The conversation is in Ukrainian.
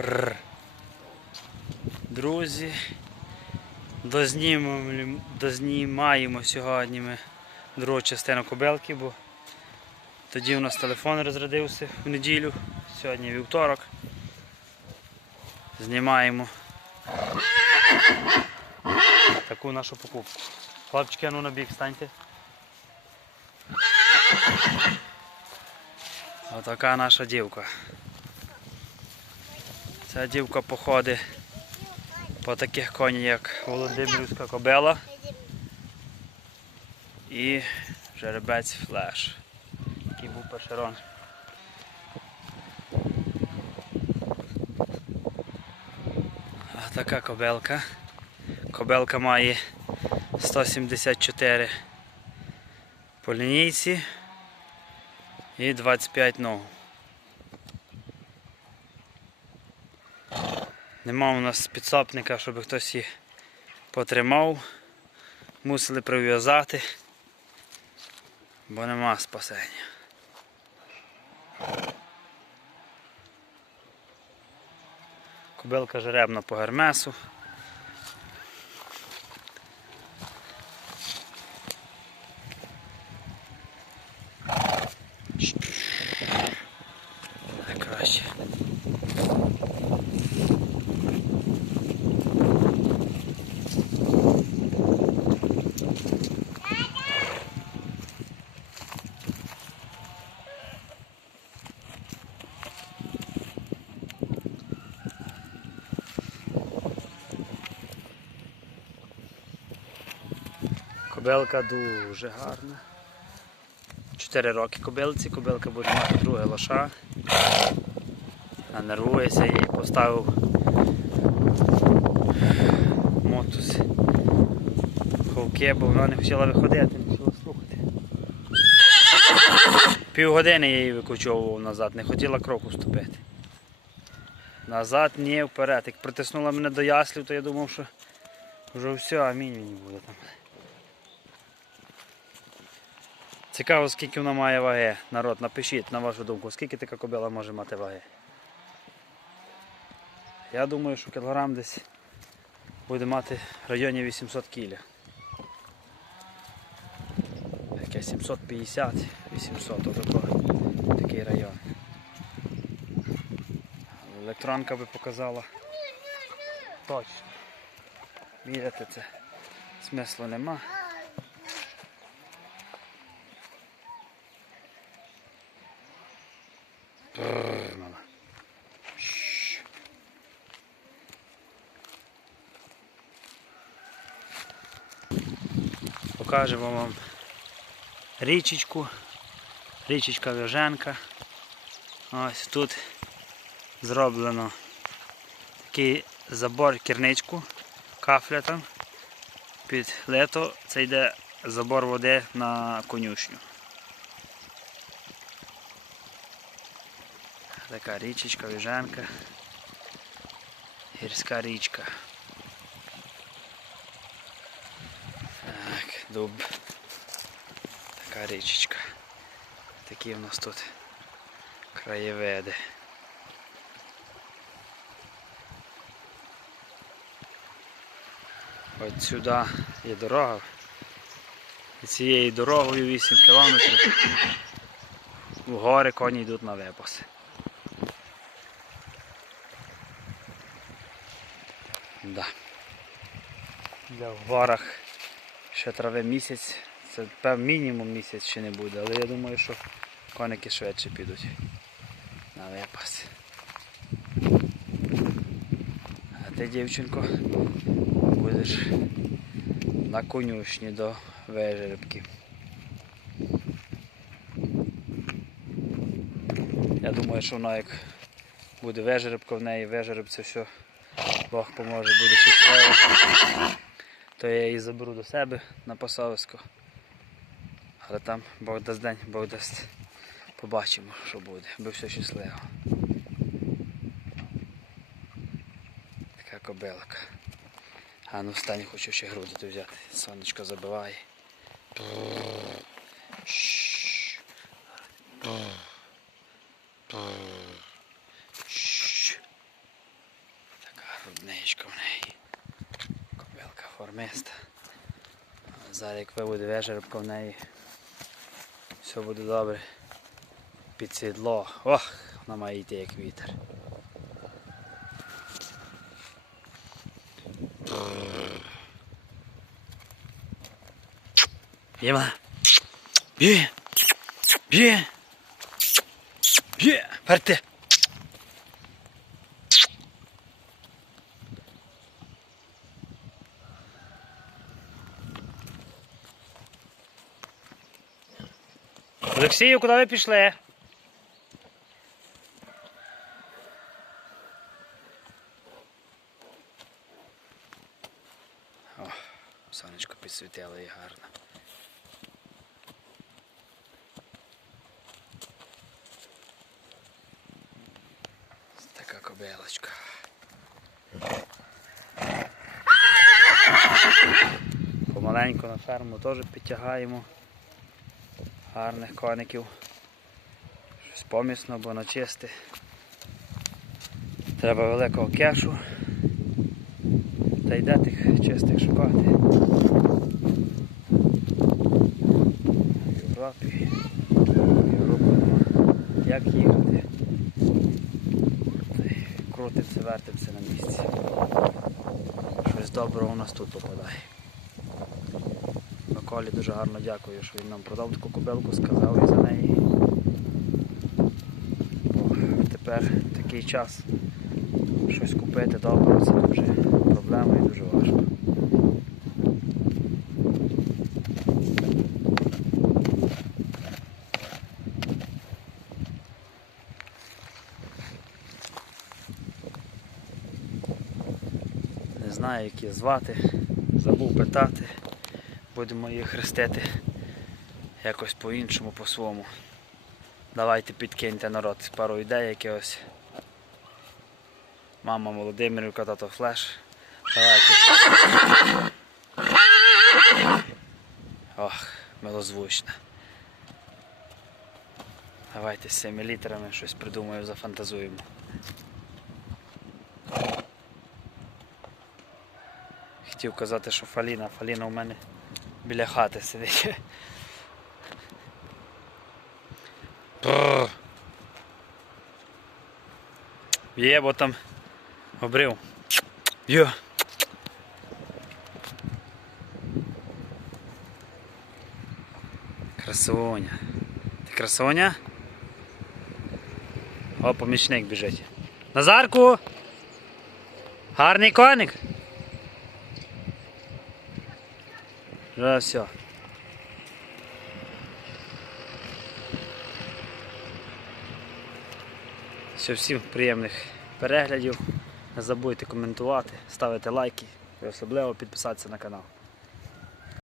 Бррр. Друзі, дознімаємо сьогодні ми другу частину кобелки, бо тоді у нас телефон розрядився в неділю, сьогодні вівторок. Знімаємо таку нашу покупку. Хлопчики, ну на бік станьте. Отака наша дівка. Ця дівка походить по таких конях, як Володимирівська кобела і жеребець флеш, який був першерон. А така кобелка. Кобелка має 174 по лінійці і 25 ног. Нема у нас підсапника, щоб хтось її потримав. Мусили прив'язати, бо нема спасення. Кобилка жеребна по гермесу. Кобилка дуже гарна. Чотири роки кобилці, кобилка буде мати друге лоша. А нервується, їй поставив мотус ховки, бо вона не хотіла виходити, не хотіла слухати. Півгодини я її викочовував назад, не хотіла кроку ступити. Назад, ні, вперед. Як притиснула мене до яслів, то я думав, що вже все, амінь мені буде там. Цікаво, скільки вона має ваги. Народ, напишіть на вашу думку, скільки така кобила може мати ваги. Я думаю, що кілограм десь буде мати в районі 800 кіля. Яке 750, 800, отако, такий район. Електронка би показала. Точно. Міряти це смислу нема. Бррр, Покажемо вам річечку, річечка Вяженка. Ось тут зроблено такий забор керничку, кафля там. Під лето це йде забор води на конюшню. Така річечка, віжанка. Гірська річка. Так, дуб. Така річечка. Такі в нас тут краєвиди. От сюди є дорога. І цією дорогою 8 кілометрів. В гори коні йдуть на випаси. Да. Для в горах ще трави місяць. Це пев мінімум місяць ще не буде, але я думаю, що коники швидше підуть на випас. А ти, дівчинко, будеш на конюшні до вижеребків. Я думаю, що вона як буде вижеребка в неї, вижереб це все Бог поможе, буде щасливо. То я її заберу до себе на пасовисько. Але там Бог дасть день, Бог дасть. Побачимо, що буде, бо все щасливо. Така кобилка. А ну встань, хочу ще груди взяти. Сонечко забиває. Шш. Міста. Зараз як виводи вежеребка в неї, все буде добре. Під сідло. Ох, вона має йти як вітер. Єма. Є. Є. Є. Перте. Олексію, куди ви пішли? О, сонечко підсвітило і гарно. Така кобилочка. Помаленьку на ферму теж підтягаємо гарних коників. Щось помісно, бо начисти. Треба великого кешу. Та йде тих чистих шукати. В Європі. В Європу нема. Як їхати? Крутиться, вертиться на місці. Щось доброго у нас тут попадає. Миколі дуже гарно дякую, що він нам продав таку кобилку, сказав і за неї. Бо тепер такий час щось купити добре, це дуже проблема і дуже важко. Не знаю, як її звати, забув питати. Будемо їх хрестити якось по-іншому, по-своєму. Давайте підкиньте народ пару ідей якихось. Мама Володимирівка, тато Флеш. Давайте. Ох, милозвучно. Давайте з цими літерами щось придумаємо, зафантазуємо. Хотів казати, що Фаліна, Фаліна у мене біля хати сидить. Є, бо там обрив. Йо. Красуня. Ти красуня? О, помічник біжить. Назарку! Гарний коник! Вже все. Все, всім приємних переглядів. Не забудьте коментувати, ставити лайки і особливо підписатися на канал.